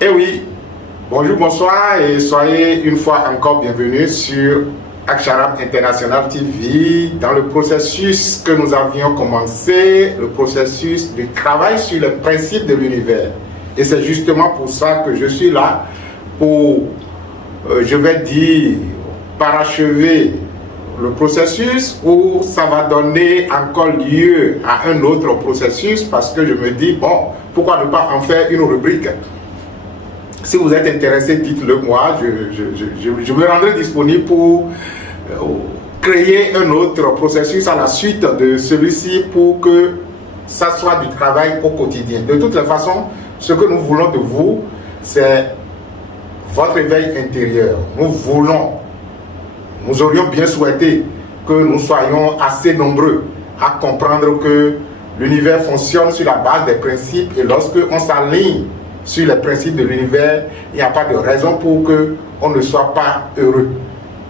Eh oui, bonjour, bonsoir et soyez une fois encore bienvenus sur Aksharab International TV dans le processus que nous avions commencé, le processus de travail sur le principe de l'univers. Et c'est justement pour ça que je suis là, pour, je vais dire, parachever le processus où ça va donner encore lieu à un autre processus parce que je me dis, bon, pourquoi ne pas en faire une rubrique? Si vous êtes intéressé, dites-le moi, je me rendrai disponible pour créer un autre processus à la suite de celui-ci pour que ça soit du travail au quotidien. De toutes les façons, ce que nous voulons de vous, c'est votre éveil intérieur. Nous aurions bien souhaité que nous soyons assez nombreux à comprendre que l'univers fonctionne sur la base des principes et lorsque on s'aligne sur les principes de l'univers, il n'y a pas de raison pour qu'on ne soit pas heureux.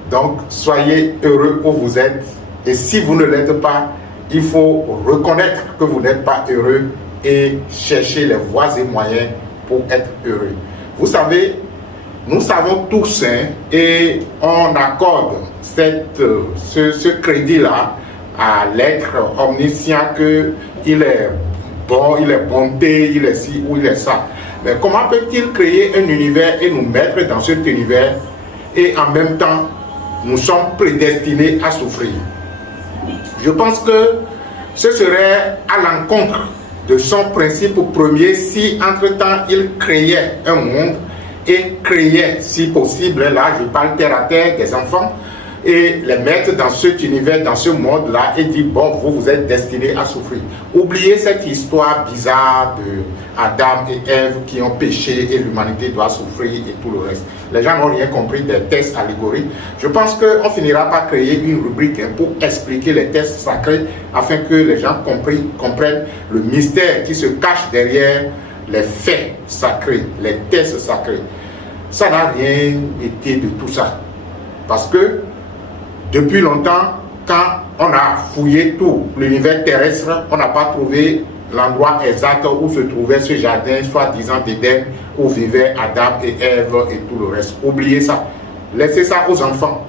Donc, soyez heureux où vous êtes. Et si vous ne l'êtes pas, il faut reconnaître que vous n'êtes pas heureux et chercher les voies et moyens pour être heureux. Vous savez, nous savons tous, et on accorde ce crédit-là à l'être omniscient qu'il est bon, il est bonté, il est ci ou il est ça. Mais comment peut-il créer un univers et nous mettre dans cet univers et en même temps nous sommes prédestinés à souffrir? Je pense que ce serait à l'encontre de son principe premier si entre-temps il créait un monde et créait, si possible, là je parle terre à terre, des enfants, et les mettre dans cet univers, dans ce monde-là, et dire, bon, vous êtes destinés à souffrir. Oubliez cette histoire bizarre de Adam et Ève qui ont péché et l'humanité doit souffrir et tout le reste. Les gens n'ont rien compris des textes allégoriques. Je pense qu'on finira par créer une rubrique pour expliquer les textes sacrés afin que les gens comprennent le mystère qui se cache derrière les faits sacrés, les textes sacrés. Ça n'a rien été de tout ça. Parce que depuis longtemps, quand on a fouillé tout l'univers terrestre, on n'a pas trouvé l'endroit exact où se trouvait ce jardin, soi-disant d'Éden, où vivaient Adam et Ève et tout le reste. Oubliez ça. Laissez ça aux enfants.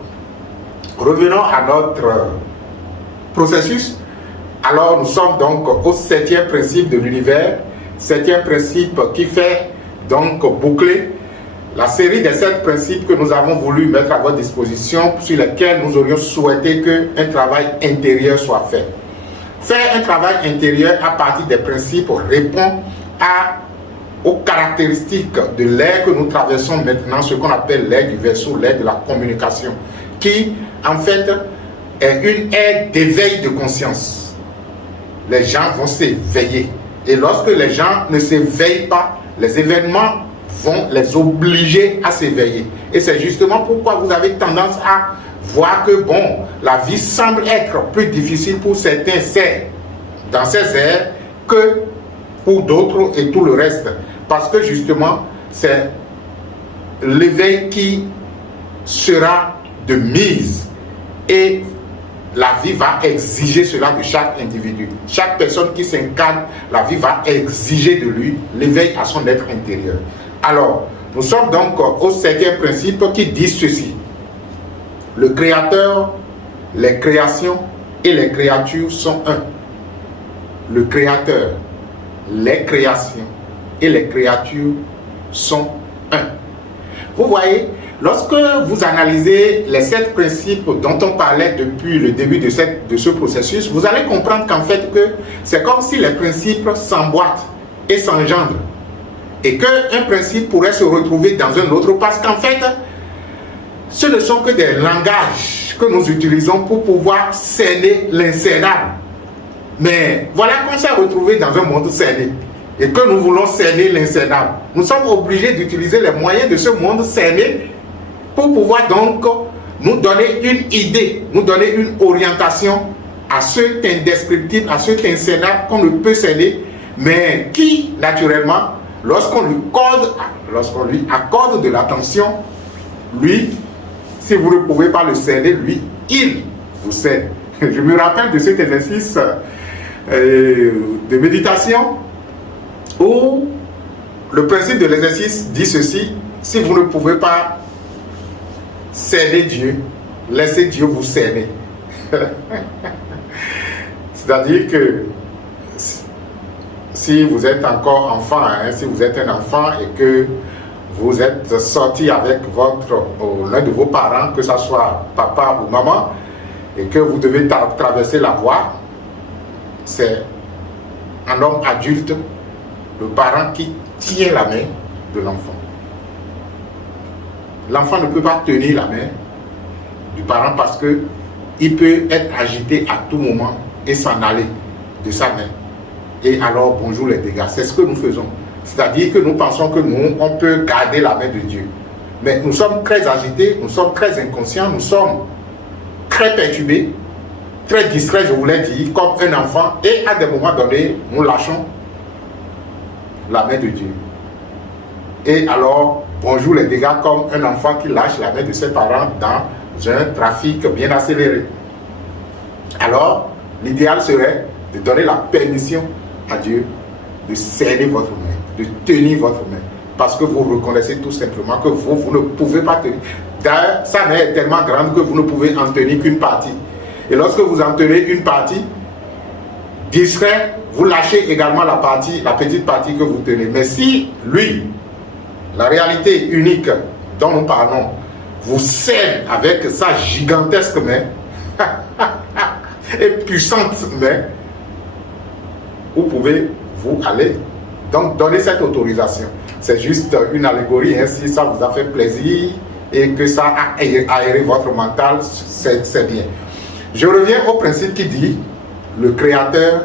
Revenons à notre processus. Alors, nous sommes donc au 7e principe de l'univers, 7e principe qui fait donc boucler la série des 7 principes que nous avons voulu mettre à votre disposition, sur lesquels nous aurions souhaité qu'un travail intérieur soit fait. Faire un travail intérieur à partir des principes répond aux caractéristiques de l'ère que nous traversons maintenant, ce qu'on appelle l'ère du Verseau, l'ère de la communication, qui en fait est une ère d'éveil de conscience. Les gens vont s'éveiller. Et lorsque les gens ne s'éveillent pas, les événements vont les obliger à s'éveiller. Et c'est justement pourquoi vous avez tendance à voir que, bon, la vie semble être plus difficile pour certains dans ces ères que pour d'autres et tout le reste. Parce que justement, c'est l'éveil qui sera de mise. Et la vie va exiger cela de chaque individu. Chaque personne qui s'incarne, la vie va exiger de lui l'éveil à son être intérieur. Alors, nous sommes donc au 7e principe qui dit ceci. Le Créateur, les créations et les créatures sont un. Le Créateur, les créations et les créatures sont un. Vous voyez, lorsque vous analysez les 7 principes dont on parlait depuis le début de ce processus, vous allez comprendre qu'en fait, c'est comme si les principes s'emboîtent et s'engendrent. Et qu'un principe pourrait se retrouver dans un autre, parce qu'en fait, ce ne sont que des langages que nous utilisons pour pouvoir cerner l'incernable. Mais voilà qu'on s'est retrouvé dans un monde cerné et que nous voulons cerner l'incernable. Nous sommes obligés d'utiliser les moyens de ce monde cerné pour pouvoir donc nous donner une idée, nous donner une orientation à cet indescriptible, à cet incernable qu'on ne peut cerner, mais qui, naturellement, lorsqu'on lui accorde de l'attention, lui, si vous ne pouvez pas le cerner, lui, il vous cerne. Je me rappelle de cet exercice de méditation où le principe de l'exercice dit ceci: si vous ne pouvez pas cerner Dieu, laissez Dieu vous cerner. C'est-à-dire que si vous êtes encore enfant, si vous êtes un enfant et que vous êtes sorti avec l'un de vos parents, que ce soit papa ou maman, et que vous devez traverser la voie, c'est un homme adulte, le parent qui tient la main de l'enfant. L'enfant ne peut pas tenir la main du parent parce que il peut être agité à tout moment et s'en aller de sa main. Et alors, bonjour les dégâts. C'est ce que nous faisons. C'est-à-dire que nous pensons que nous, on peut garder la main de Dieu. Mais nous sommes très agités, nous sommes très inconscients, nous sommes très perturbés, très distraits, je vous l'ai dit, comme un enfant. Et à des moments donnés, nous lâchons la main de Dieu. Et alors, bonjour les dégâts, comme un enfant qui lâche la main de ses parents dans un trafic bien accéléré. Alors, l'idéal serait de donner la permission à Dieu de serrer votre main, de tenir votre main, parce que vous reconnaissez tout simplement que vous ne pouvez pas tenir. D'ailleurs, sa main est tellement grande que vous ne pouvez en tenir qu'une partie. Et lorsque vous en tenez une partie, distrait, vous lâchez également la petite partie que vous tenez. Mais si lui, la réalité unique dont nous parlons, vous serre avec sa gigantesque main et puissante main, vous pouvez vous aller. Donc donnez cette autorisation. C'est juste une allégorie, hein, si ça vous a fait plaisir et que ça a aéré votre mental, c'est bien. Je reviens au principe qui dit: le Créateur,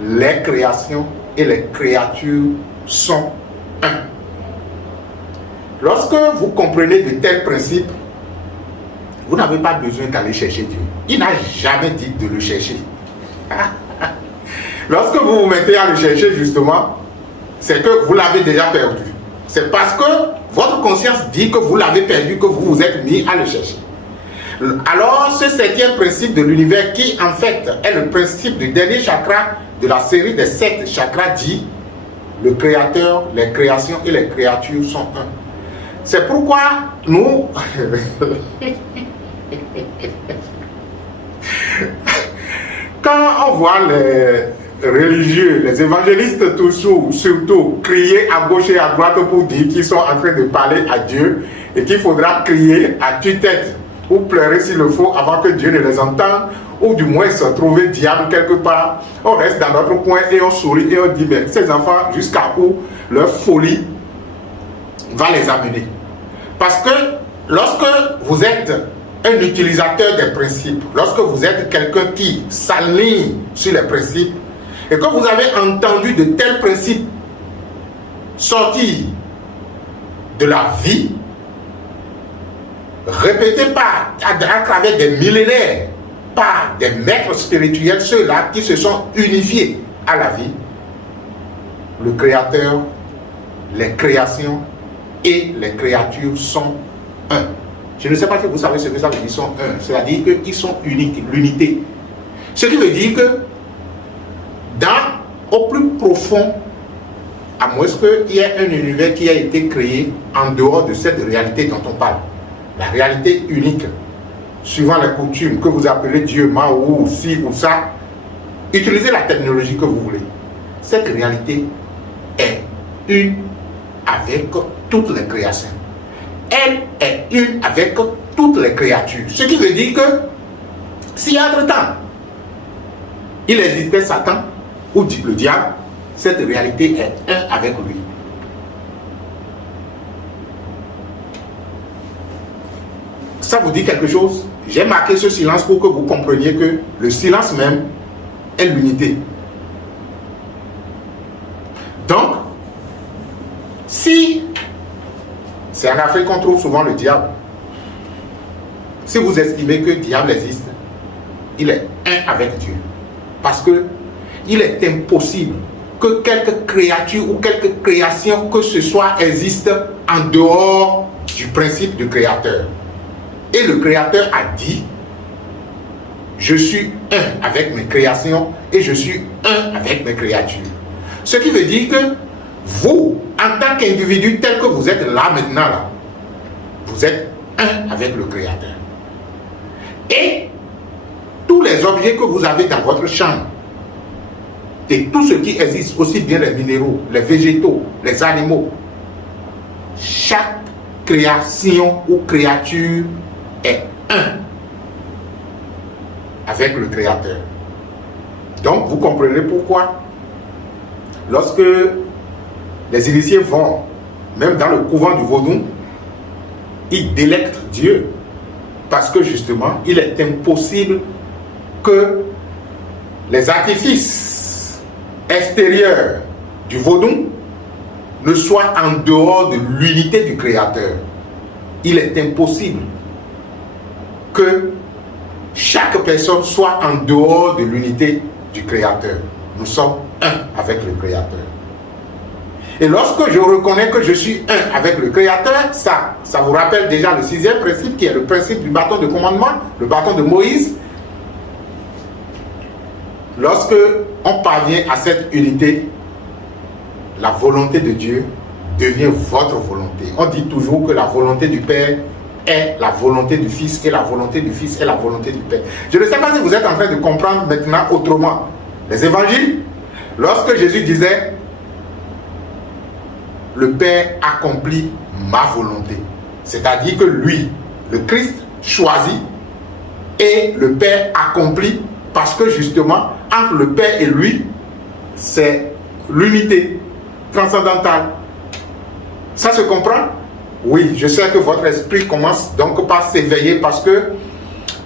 les créations et les créatures sont un. Lorsque vous comprenez de tels principes, vous n'avez pas besoin d'aller chercher Dieu. Il n'a jamais dit de le chercher. Lorsque vous vous mettez à le chercher, justement, c'est que vous l'avez déjà perdu. C'est parce que votre conscience dit que vous l'avez perdu que vous vous êtes mis à le chercher. Alors, ce septième principe de l'univers, qui en fait est le principe du dernier chakra de la série des 7 chakras, dit: le Créateur, les créations et les créatures sont un. C'est pourquoi nous... Quand on voit les religieux, les évangélistes surtout crier à gauche et à droite pour dire qu'ils sont en train de parler à Dieu et qu'il faudra crier à tue-tête ou pleurer s'il le faut avant que Dieu ne les entende, ou du moins se trouver diable quelque part, on reste dans notre coin et on sourit et on dit: mais ces enfants, jusqu'à où leur folie va les amener? Parce que lorsque vous êtes un utilisateur des principes, lorsque vous êtes quelqu'un qui s'aligne sur les principes et que vous avez entendu de tels principes sortir de la vie, répétés à travers des millénaires par des maîtres spirituels, ceux-là qui se sont unifiés à la vie, le Créateur, les créations et les créatures sont un. Je ne sais pas si vous savez ce que ça veut dire, ils sont un. C'est-à-dire qu'ils sont uniques, l'unité. Ce qui veut dire que au plus profond, à moins qu'il y ait un univers qui a été créé en dehors de cette réalité dont on parle, la réalité unique, suivant les coutumes, que vous appelez Dieu, Mao, ou ci ou ça, utilisez la technologie que vous voulez. Cette réalité est une avec toutes les créations. Elle est une avec toutes les créatures. Ce qui veut dire que si entre-temps il existait Satan ou le diable, cette réalité est un avec lui. Ça vous dit quelque chose? J'ai marqué ce silence pour que vous compreniez que le silence même est l'unité. Donc, si c'est en Afrique qu'on trouve souvent le diable, si vous estimez que le diable existe, il est un avec Dieu. Parce que il est impossible que quelque créature ou quelque création que ce soit existe en dehors du principe du Créateur. Et le Créateur a dit: je suis un avec mes créations et je suis un avec mes créatures. Ce qui veut dire que vous, en tant qu'individu tel que vous êtes là maintenant, là, vous êtes un avec le Créateur. Et tous les objets que vous avez dans votre chambre, et tout ce qui existe, aussi bien les minéraux, les végétaux, les animaux, chaque création ou créature est un avec le Créateur. Donc, vous comprenez pourquoi, lorsque les initiés vont, même dans le couvent du Vaudou, ils délectent Dieu. Parce que justement, il est impossible que les artifices extérieurs du Vaudou ne soient en dehors de l'unité du Créateur. Il est impossible que chaque personne soit en dehors de l'unité du Créateur. Nous sommes un avec le Créateur. Et lorsque je reconnais que je suis un avec le Créateur, ça vous rappelle déjà le 6e principe qui est le principe du bâton de commandement, le bâton de Moïse. Lorsque on parvient à cette unité, la volonté de Dieu devient votre volonté. On dit toujours que la volonté du Père est la volonté du Fils et la volonté du Fils est la volonté du Père. Je ne sais pas si vous êtes en train de comprendre maintenant autrement les évangiles. Lorsque Jésus disait le Père accomplit ma volonté, c'est-à-dire que lui, le Christ, choisit et le Père accomplit parce que justement entre le Père et lui c'est l'unité transcendantale. Ça se comprend? Oui, je sais que votre esprit commence donc par s'éveiller parce que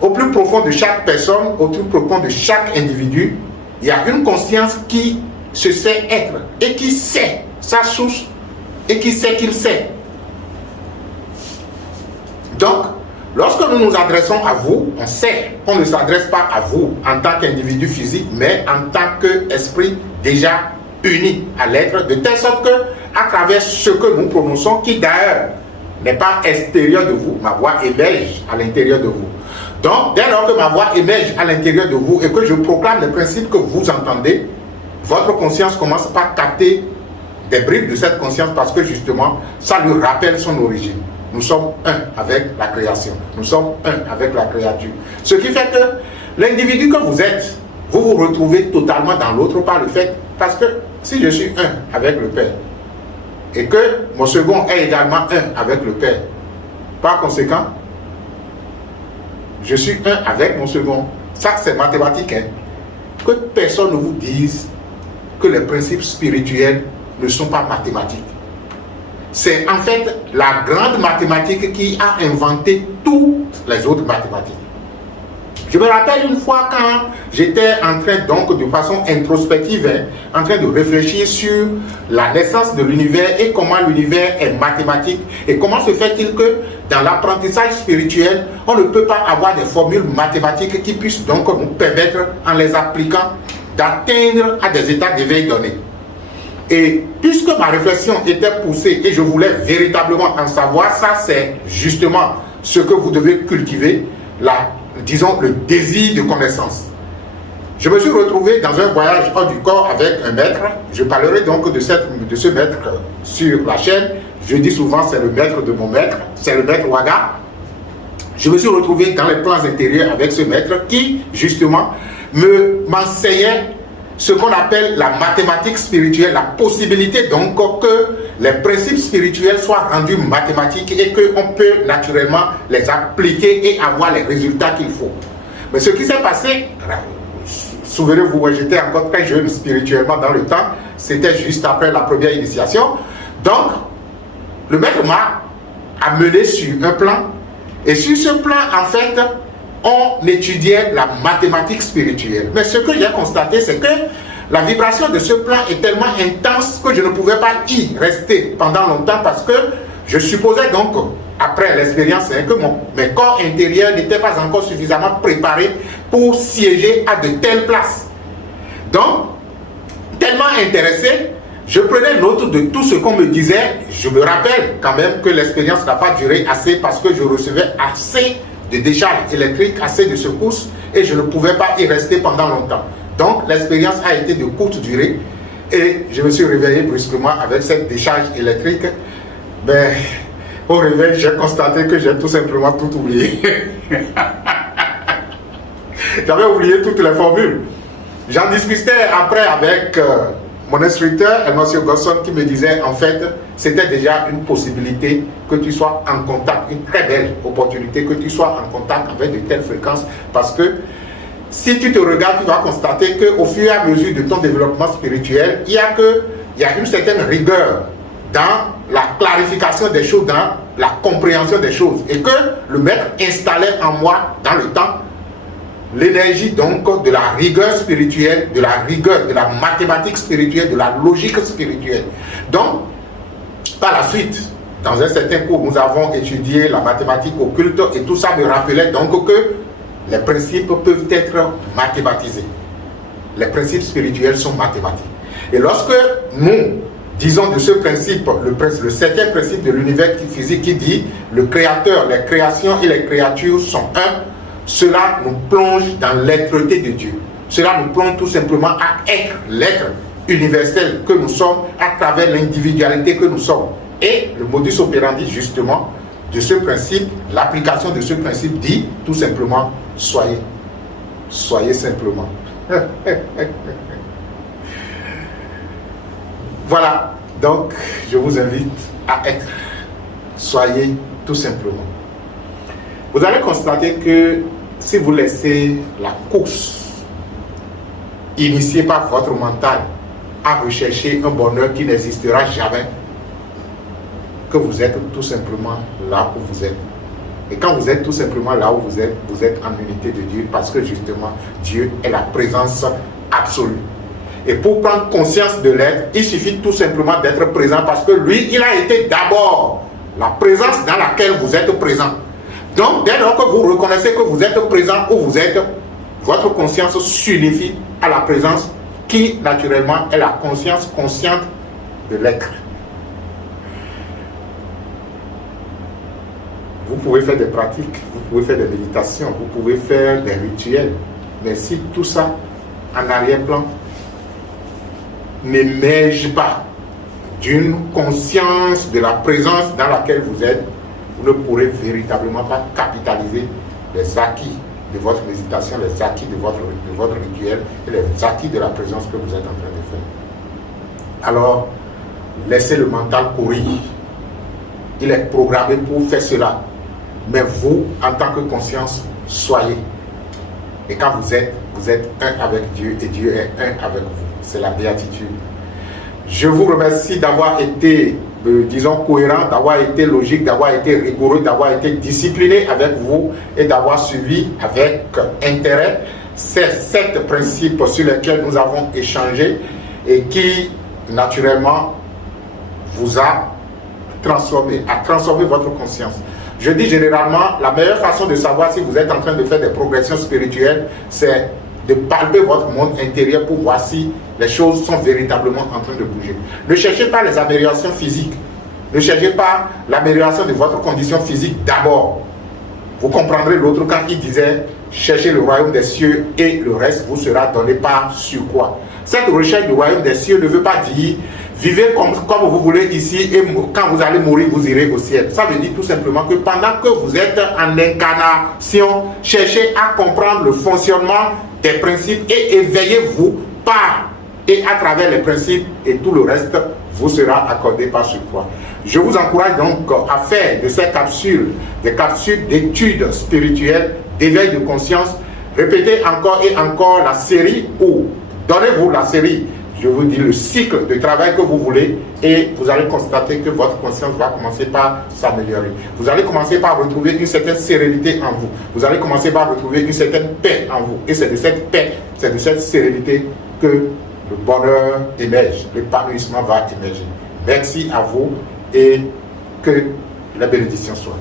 au plus profond de chaque personne, au plus profond de chaque individu, il y a une conscience qui se sait être et qui sait sa source et qui sait qu'il sait. Donc, lorsque nous nous adressons à vous, on sait qu'on ne s'adresse pas à vous en tant qu'individu physique, mais en tant qu'esprit déjà uni à l'être, de telle sorte que, à travers ce que nous prononçons, qui d'ailleurs n'est pas extérieur de vous, ma voix émerge à l'intérieur de vous. Donc, dès lors que ma voix émerge à l'intérieur de vous et que je proclame les principes que vous entendez, votre conscience commence par capter des bribes de cette conscience parce que justement, ça lui rappelle son origine. Nous sommes un avec la création. Nous sommes un avec la créature. Ce qui fait que l'individu que vous êtes, vous vous retrouvez totalement dans l'autre par le fait, parce que si je suis un avec le Père, et que mon second est également un avec le Père, par conséquent, je suis un avec mon second. Ça, c'est mathématique. Hein? Que personne ne vous dise que les principes spirituels ne sont pas mathématiques. C'est en fait la grande mathématique qui a inventé toutes les autres mathématiques. Je me rappelle une fois quand j'étais en train, donc de façon introspective, en train de réfléchir sur la naissance de l'univers et comment l'univers est mathématique et comment se fait-il que dans l'apprentissage spirituel, on ne peut pas avoir des formules mathématiques qui puissent donc nous permettre, en les appliquant, d'atteindre à des états d'éveil donnés. Et puisque ma réflexion était poussée et je voulais véritablement en savoir, ça c'est justement ce que vous devez cultiver, disons le désir de connaissance. Je me suis retrouvé dans un voyage hors du corps avec un maître. Je parlerai donc de ce maître sur la chaîne. Je dis souvent c'est le maître de mon maître, c'est le maître Waga. Je me suis retrouvé dans les plans intérieurs avec ce maître qui justement m'enseignait ce qu'on appelle la mathématique spirituelle, la possibilité donc que les principes spirituels soient rendus mathématiques et qu'on peut naturellement les appliquer et avoir les résultats qu'il faut. Mais ce qui s'est passé, souvenez-vous, j'étais encore très jeune spirituellement dans le temps, c'était juste après la première initiation. Donc, le maître m'a amené sur un plan, et sur ce plan, en fait, on étudiait la mathématique spirituelle. Mais ce que j'ai constaté, c'est que la vibration de ce plan est tellement intense que je ne pouvais pas y rester pendant longtemps parce que je supposais donc, après l'expérience, que mes corps intérieurs n'étaient pas encore suffisamment préparés pour siéger à de telles places. Donc, tellement intéressé, je prenais note de tout ce qu'on me disait. Je me rappelle quand même que l'expérience n'a pas duré assez parce que je recevais assez de décharges électriques, assez de secousses et je ne pouvais pas y rester pendant longtemps. Donc l'expérience a été de courte durée Et je me suis réveillé brusquement avec cette décharge électrique. Ben, au réveil, j'ai constaté que j'ai tout simplement tout oublié. J'avais oublié toutes les formules. J'en discutais après avec mon instructeur, M. Gosson, qui me disait en fait, c'était déjà une possibilité que tu sois en contact, une très belle opportunité que tu sois en contact avec de telles fréquences, parce que si tu te regardes, tu vas constater qu'au fur et à mesure de ton développement spirituel, il y a une certaine rigueur dans la clarification des choses, dans la compréhension des choses, et que le maître installait en moi dans le temps l'énergie donc de la rigueur spirituelle, de la rigueur, de la mathématique spirituelle, de la logique spirituelle. Donc, par la suite, dans un certain cours, nous avons étudié la mathématique occulte et tout ça me rappelait donc que les principes peuvent être mathématisés. Les principes spirituels sont mathématiques. Et lorsque nous disons de ce principe, le septième principe de l'univers physique qui dit le créateur, les créations et les créatures sont un, cela nous plonge dans l'être-té de Dieu. Cela nous plonge tout simplement à être l'être universel que nous sommes à travers l'individualité que nous sommes. Et le modus operandi justement de ce principe, l'application de ce principe dit tout simplement soyez. Soyez simplement. Voilà, donc je vous invite à être. Soyez tout simplement. Vous allez constater que si vous laissez la course initiée par votre mental à rechercher un bonheur qui n'existera jamais, que vous êtes tout simplement là où vous êtes. Et quand vous êtes tout simplement là où vous êtes en unité de Dieu, parce que justement, Dieu est la présence absolue. Et pour prendre conscience de l'être, il suffit tout simplement d'être présent, parce que lui, il a été d'abord la présence dans laquelle vous êtes présent. Donc, dès lors que vous reconnaissez que vous êtes présent où vous êtes, votre conscience s'unifie à la présence qui, naturellement, est la conscience consciente de l'être. Vous pouvez faire des pratiques, vous pouvez faire des méditations, vous pouvez faire des rituels, mais si tout ça, en arrière-plan, n'émerge pas d'une conscience de la présence dans laquelle vous êtes, vous ne pourrez véritablement pas capitaliser les acquis de votre méditation, les acquis de votre rituel et les acquis de la présence que vous êtes en train de faire. Alors, laissez le mental courir. Il est programmé pour faire cela. Mais vous, en tant que conscience, soyez. Et quand vous êtes un avec Dieu et Dieu est un avec vous. C'est la béatitude. Je vous remercie d'avoir été, disons, cohérent, d'avoir été logique, d'avoir été rigoureux, d'avoir été discipliné avec vous et d'avoir suivi avec intérêt ces 7 principes sur lesquels nous avons échangé et qui, naturellement, vous a transformé votre conscience. Je dis généralement, la meilleure façon de savoir si vous êtes en train de faire des progressions spirituelles, c'est de palper votre monde intérieur pour voir si les choses sont véritablement en train de bouger. Ne cherchez pas les améliorations physiques. Ne cherchez pas l'amélioration de votre condition physique d'abord. Vous comprendrez l'autre quand il disait « Cherchez le royaume des cieux et le reste vous sera donné par sur quoi ». Cette recherche du royaume des cieux ne veut pas dire « Vivez comme vous voulez ici et quand vous allez mourir, vous irez au ciel ». Ça veut dire tout simplement que pendant que vous êtes en incarnation, cherchez à comprendre le fonctionnement des principes et éveillez-vous par et à travers les principes et tout le reste vous sera accordé par surcroît. Je vous encourage donc à faire de ces capsules, des capsules d'études spirituelles, d'éveil de conscience. Répétez encore et encore la série ou donnez-vous la série, je vous dis le cycle de travail que vous voulez et vous allez constater que votre conscience va commencer par s'améliorer. Vous allez commencer par retrouver une certaine sérénité en vous. Vous allez commencer par retrouver une certaine paix en vous. Et c'est de cette paix, c'est de cette sérénité que le bonheur émerge, l'épanouissement va émerger. Merci à vous et que la bénédiction soit.